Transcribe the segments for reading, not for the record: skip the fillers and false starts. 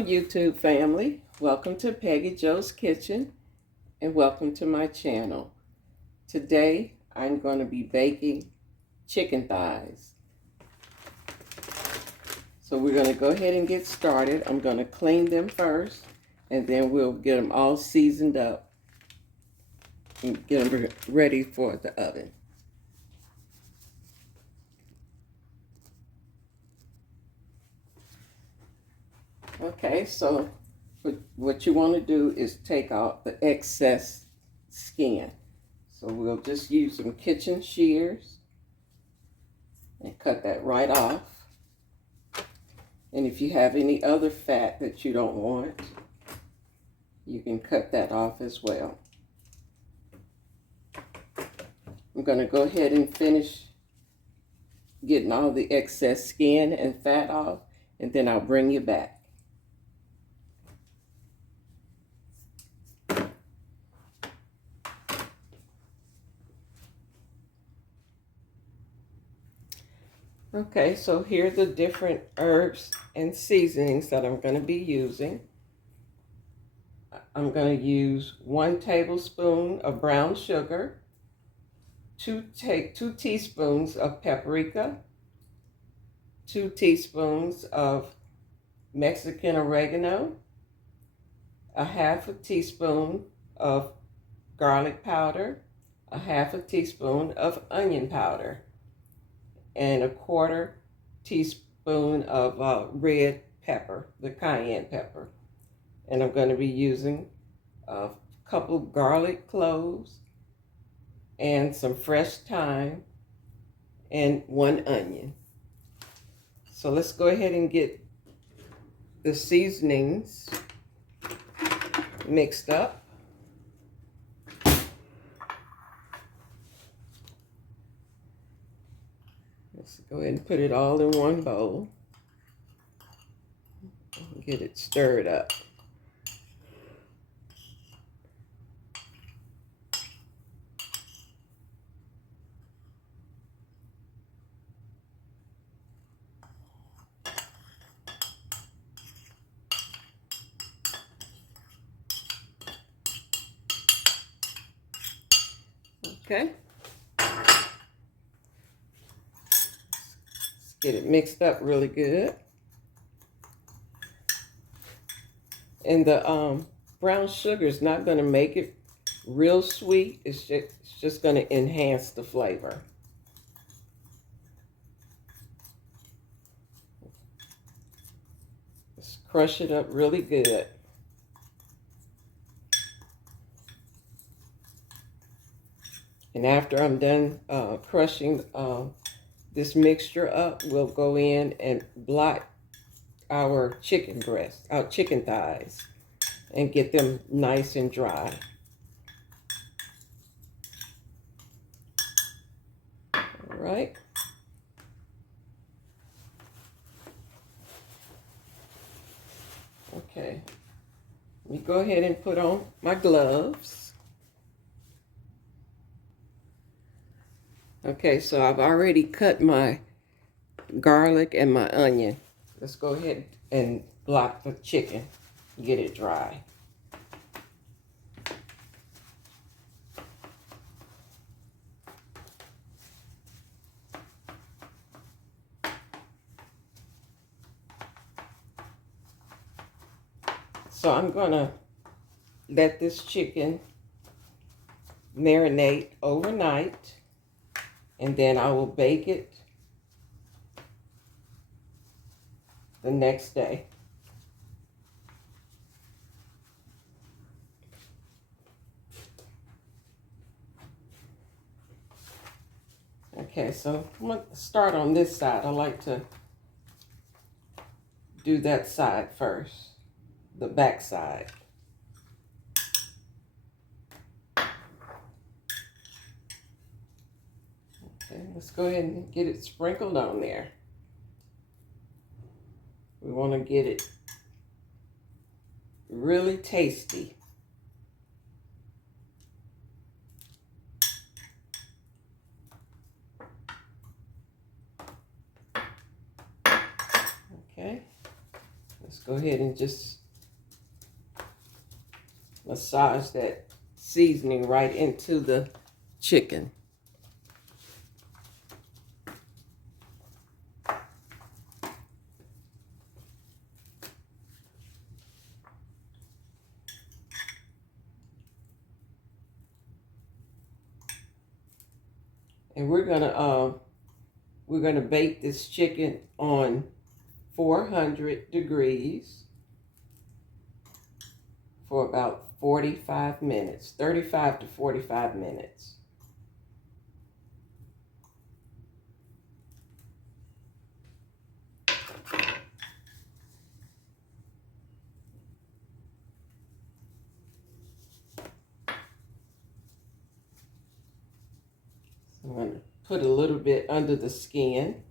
Hello, YouTube family. Welcome to Peggy Jo's Kitchen and welcome to my channel. Today, I'm going to be baking chicken thighs. So we're going to go ahead and get started. I'm going to clean them first and then we'll get them all seasoned up and get them ready for the oven. Okay, so what you want to do is take out the excess skin. So we'll just use some kitchen shears and cut that right off. And if you have any other fat that you don't want, you can cut that off as well. I'm going to go ahead and finish getting all the excess skin and fat off, and then I'll bring you back. Okay, so here are the different herbs and seasonings that I'm going to be using. I'm going to use 1 tablespoon of brown sugar, 2 teaspoons of paprika, 2 teaspoons of Mexican oregano, a half a teaspoon of garlic powder, a half a teaspoon of onion powder, and a 1/4 teaspoon of red pepper, the cayenne pepper. And I'm going to be using a couple garlic cloves and some fresh thyme and 1 onion. So let's go ahead and get the seasonings mixed up. Let's go ahead and put it all in one bowl and get it stirred up. Okay. Let's get it mixed up really good. And the brown sugar is not going to make it real sweet. It's just going to enhance the flavor. Just crush it up really good. And after I'm done crushing this mixture up, we'll go in and blot our chicken breast, our chicken thighs, and get them nice and dry. All right. Okay. Let me go ahead and put on my gloves. Okay, so I've already cut my garlic and my onion. Let's go ahead and blot the chicken, get it dry. So I'm gonna let this chicken marinate overnight, and then I will bake it the next day. Okay, so I'm going to start on this side. I like to do that side first, the back side. Okay, let's go ahead and get it sprinkled on there. We want to get it really tasty. Okay, let's go ahead and just massage that seasoning right into the chicken. And we're gonna bake this chicken on 400 degrees for about 45 minutes, 35 to 45 minutes. I'm going to put a little bit under the skin.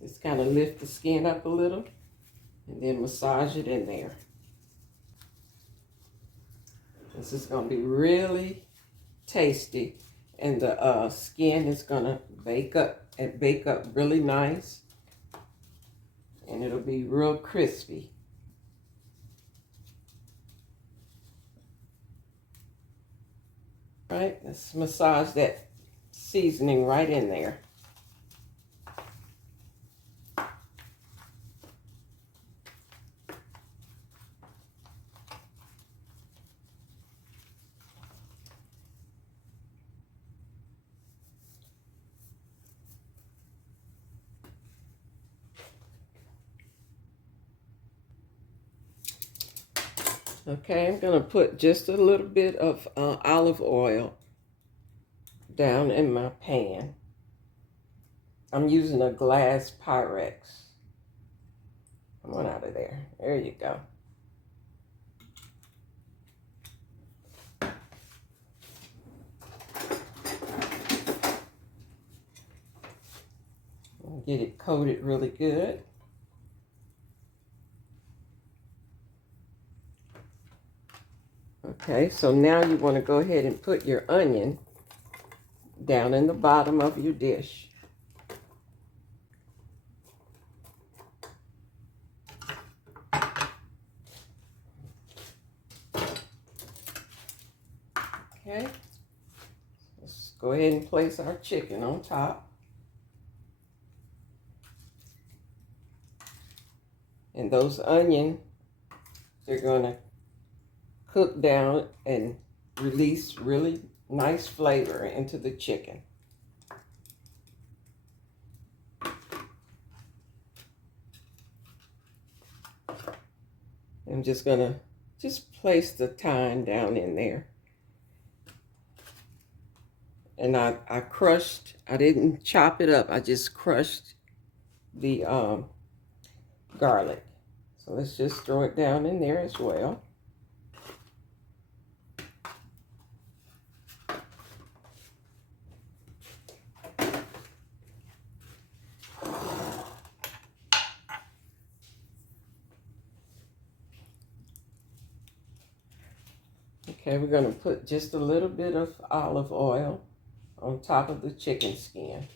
Just kind of lift the skin up a little and then massage it in there. This is going to be really tasty, and the skin is going to bake up really nice, and it'll be real crispy. All right, let's massage that seasoning right in there. Okay, I'm going to put just a little bit of olive oil down in my pan. I'm using a glass Pyrex. Come on out of there. There you go. Get it coated really good. Okay, so now you want to go ahead and put your onion down in the bottom of your dish. Okay, let's go ahead and place our chicken on top. And those onions, they're going to cook down and release really nice flavor into the chicken. I'm just going to place the thyme down in there. And I didn't chop it up, I just crushed the garlic. So let's just throw it down in there as well. Okay, we're going to put just a little bit of olive oil on top of the chicken skin.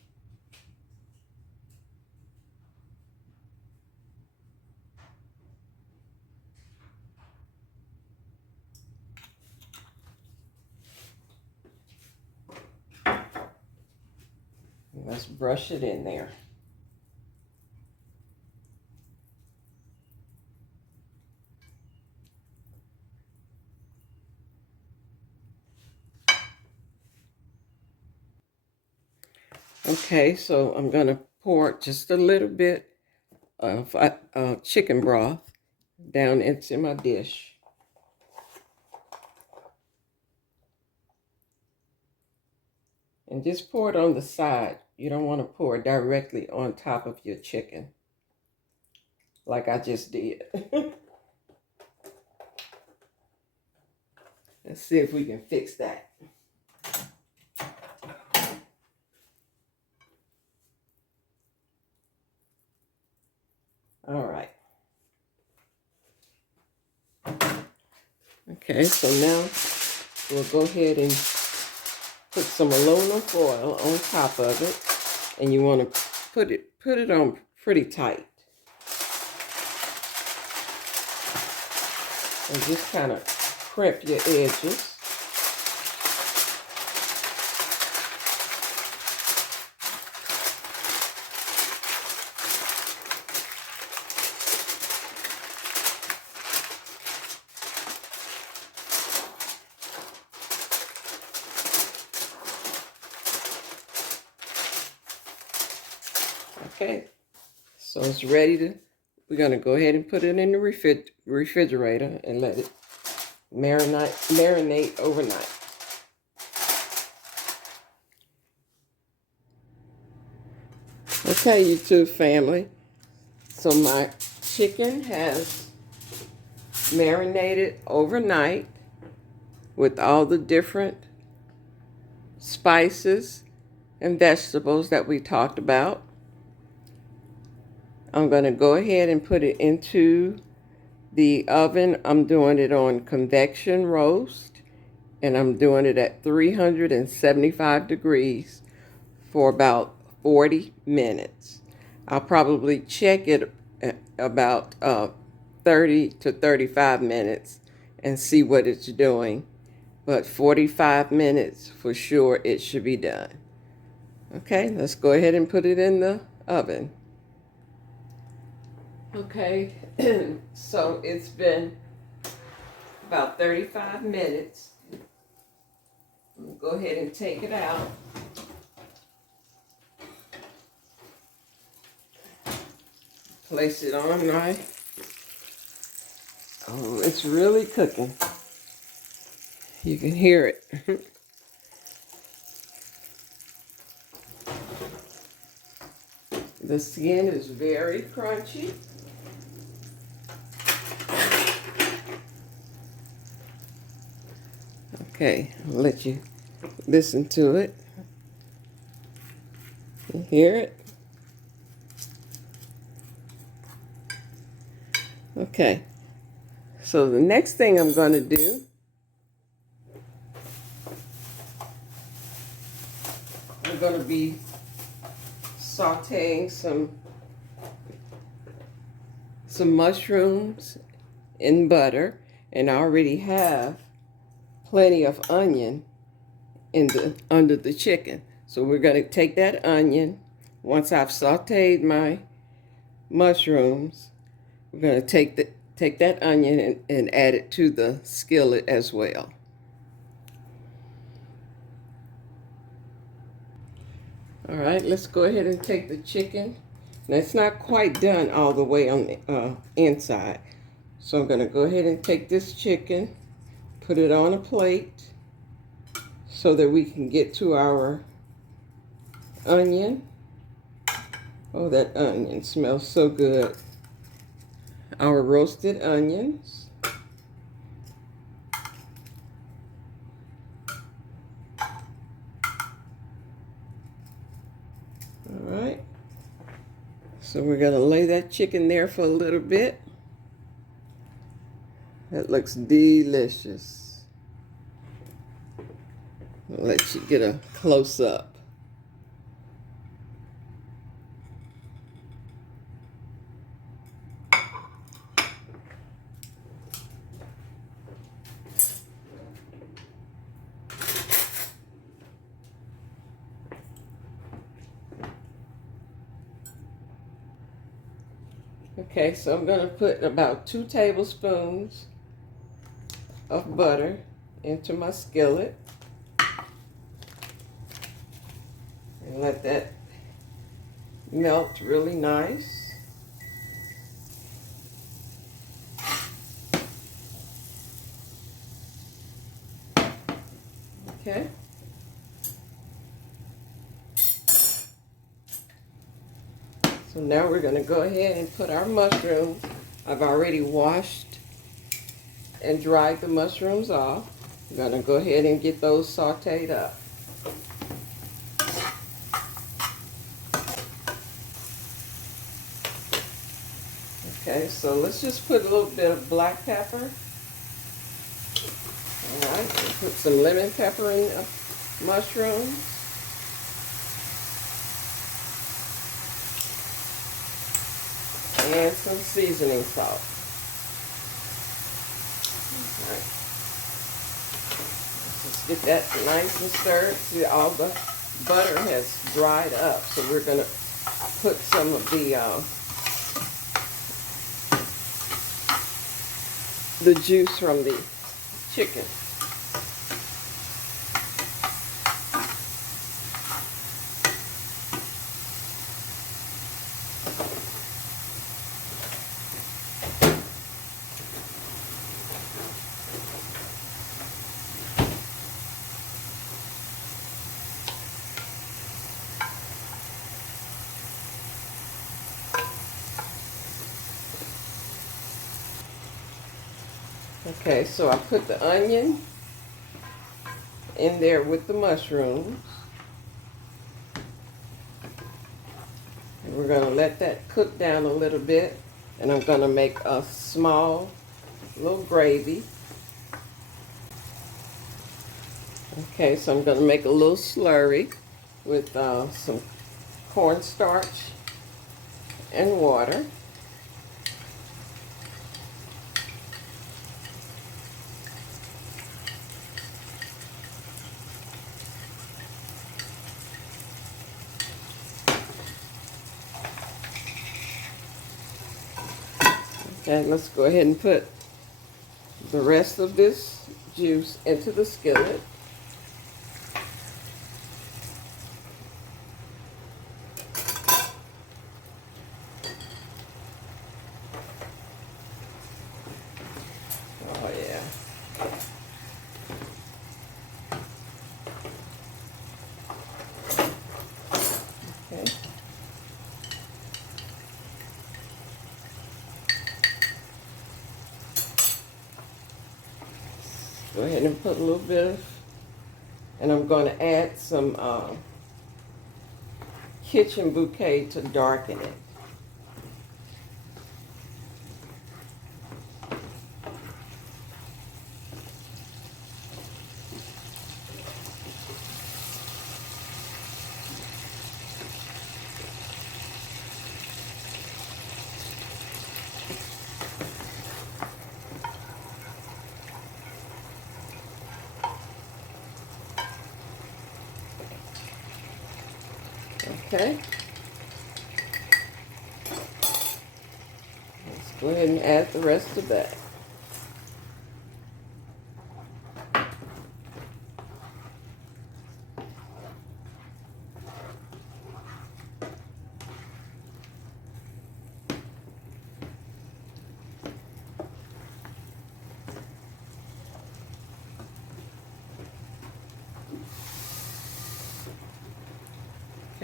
Let's brush it in there. Okay, so I'm going to pour just a little bit of chicken broth down into my dish. And just pour it on the side. You don't want to pour directly on top of your chicken, like I just did. Let's see if we can fix that. All right. Okay, so now we'll go ahead and put some aluminum foil on top of it, and you want to put it on pretty tight. And just kind of crimp your edges. Okay, so it's ready to, we're going to go ahead and put it in the refrigerator and let it marinate overnight. Okay, YouTube family, so my chicken has marinated overnight with all the different spices and vegetables that we talked about. I'm going to go ahead and put it into the oven. I'm doing it on convection roast, and I'm doing it at 375 degrees for about 40 minutes. I'll probably check it at about 30 to 35 minutes and see what it's doing. But 45 minutes for sure it should be done. Okay, let's go ahead and put it in the oven. Okay, so it's been about 35 minutes. Go ahead and take it out. Place it on my, oh, it's really cooking. You can hear it. The skin is very crunchy. Okay, I'll let you listen to it. You hear it? Okay, so the next thing I'm going to do, I'm going to be sauteing some mushrooms in butter, and I already have plenty of onion under the chicken. So we're going to take that onion. Once I've sauteed my mushrooms, we're going to take that onion and add it to the skillet as well. All right, let's go ahead and take the chicken. Now it's not quite done all the way on the inside. So I'm going to go ahead and take this chicken, put it on a plate so that we can get to our onion. Oh, that onion smells so good. Our roasted onions. All right. So we're going to lay that chicken there for a little bit. That looks delicious. I'll let you get a close up. Okay, so I'm going to put about 2 tablespoons of butter into my skillet and let that melt really nice. Okay. So now we're going to go ahead and put our mushrooms. I've already washed and dried the mushrooms off. I'm going to go ahead and get those sauteed up. Okay, so let's just put a little bit of black pepper. All right, put some lemon pepper in mushrooms, and some seasoning salt. All right. Let's just get that nice and stirred. See, all the butter has dried up, so we're going to put some of the juice from the chicken. Okay, so I put the onion in there with the mushrooms. And we're going to let that cook down a little bit. And I'm going to make a small little gravy. Okay, so I'm going to make a little slurry with some cornstarch and water. Okay, let's go ahead and put the rest of this juice into the skillet. Oh yeah. Okay. Go ahead and put a little bit of, and I'm going to add some kitchen bouquet to darken it. Okay. Let's go ahead and add the rest of that.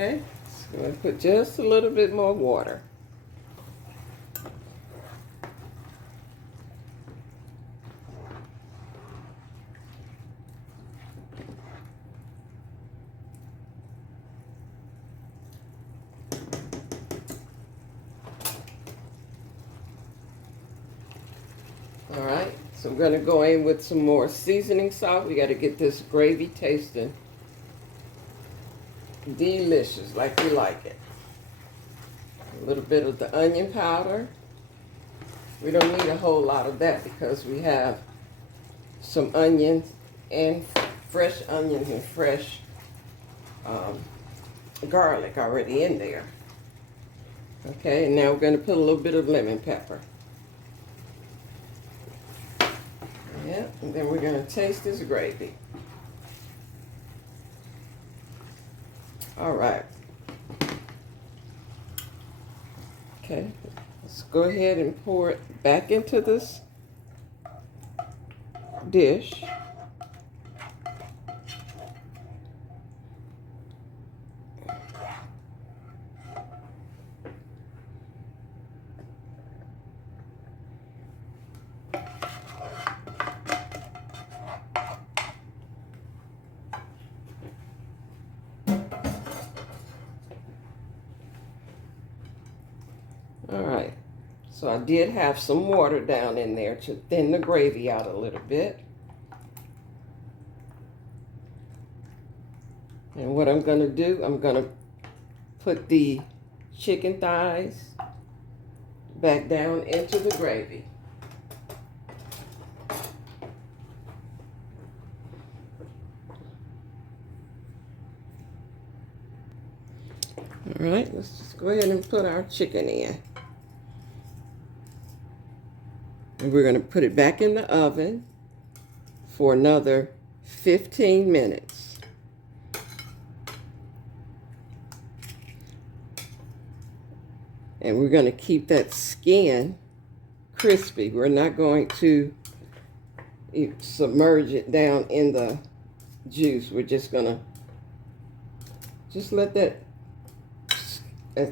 Okay, so I'm going to put just a little bit more water. All right, so I'm going to go in with some more seasoning salt. We got to get this gravy tasting delicious, like we like it. A little bit of the onion powder. We don't need a whole lot of that because we have some onions and fresh onions and fresh garlic already in there. Okay, and now we're going to put a little bit of lemon pepper. Yeah, and then we're going to taste this gravy. All right. Okay, let's go ahead and pour it back into this dish. All right, so I did have some water down in there to thin the gravy out a little bit. And what I'm going to do, I'm going to put the chicken thighs back down into the gravy. All right, let's just go ahead and put our chicken in. And we're going to put it back in the oven for another 15 minutes. And we're going to keep that skin crispy. We're not going to submerge it down in the juice. We're just going to just let that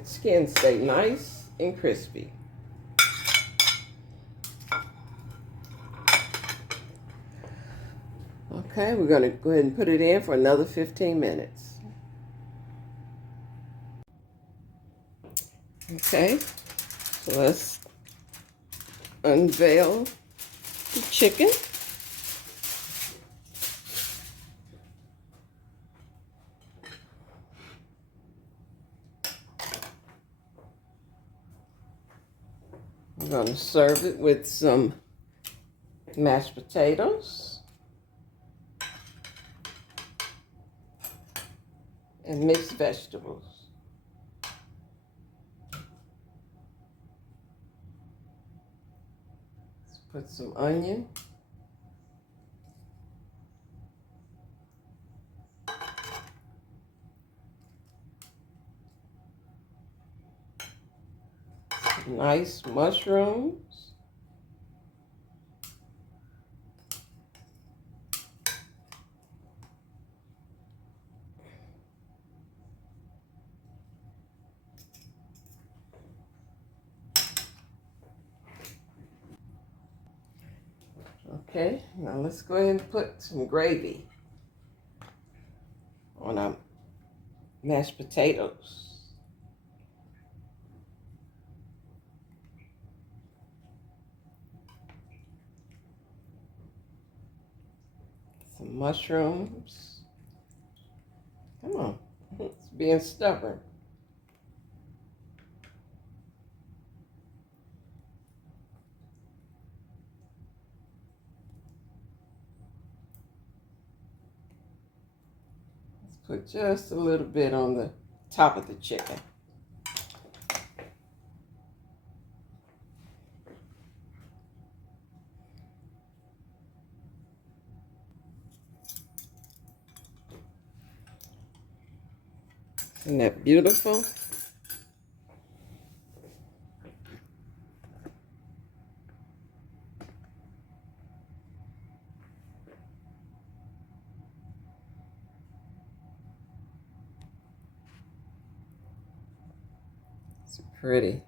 skin stay nice and crispy. Okay, we're going to go ahead and put it in for another 15 minutes. Okay, so let's unveil the chicken. I'm going to serve it with some mashed potatoes and mixed vegetables. Let's put some onion. Some nice mushrooms. Okay, now let's go ahead and put some gravy on our mashed potatoes. Some mushrooms. Come on, it's being stubborn. Let's put just a little bit on the top of the chicken. Isn't that beautiful? It's pretty.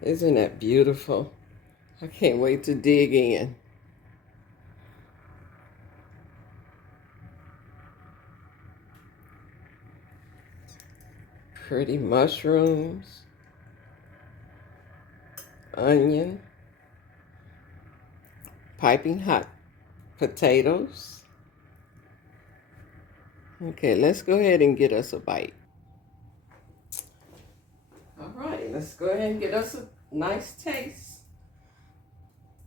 Isn't that beautiful? I can't wait to dig in. Pretty mushrooms, onion, piping hot potatoes. Okay, let's go ahead and get us a bite. All right, let's go ahead and get us a nice taste.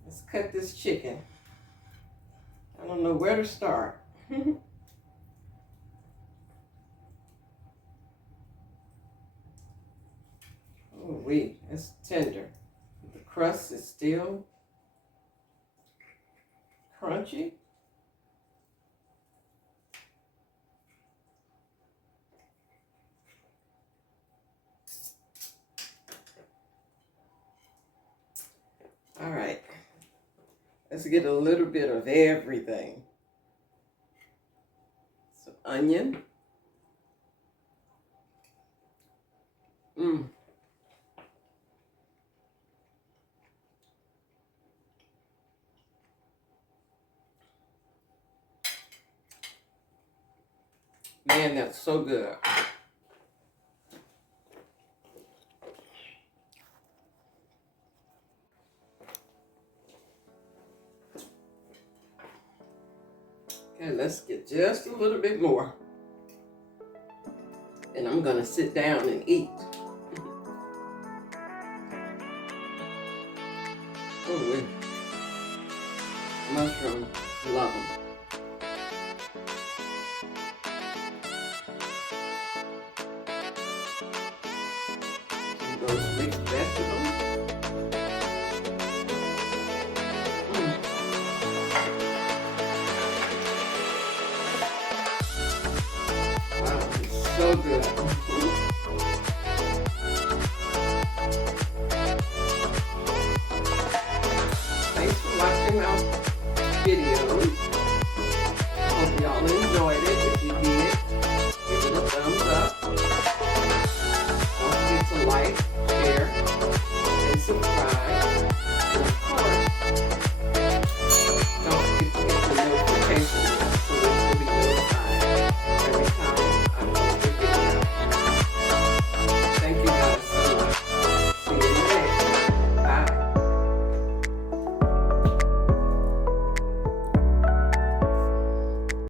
Let's cut this chicken. I don't know where to start. Oh, it's tender. The crust is still crunchy. All right, let's get a little bit of everything. Some onion. Man, that's so good. Okay, let's get just a little bit more. And I'm gonna sit down and eat. Oh, mushroom, love them. Those mixed vegetables. Wow, it's so good. Thanks for watching our videos. Hope y'all enjoy.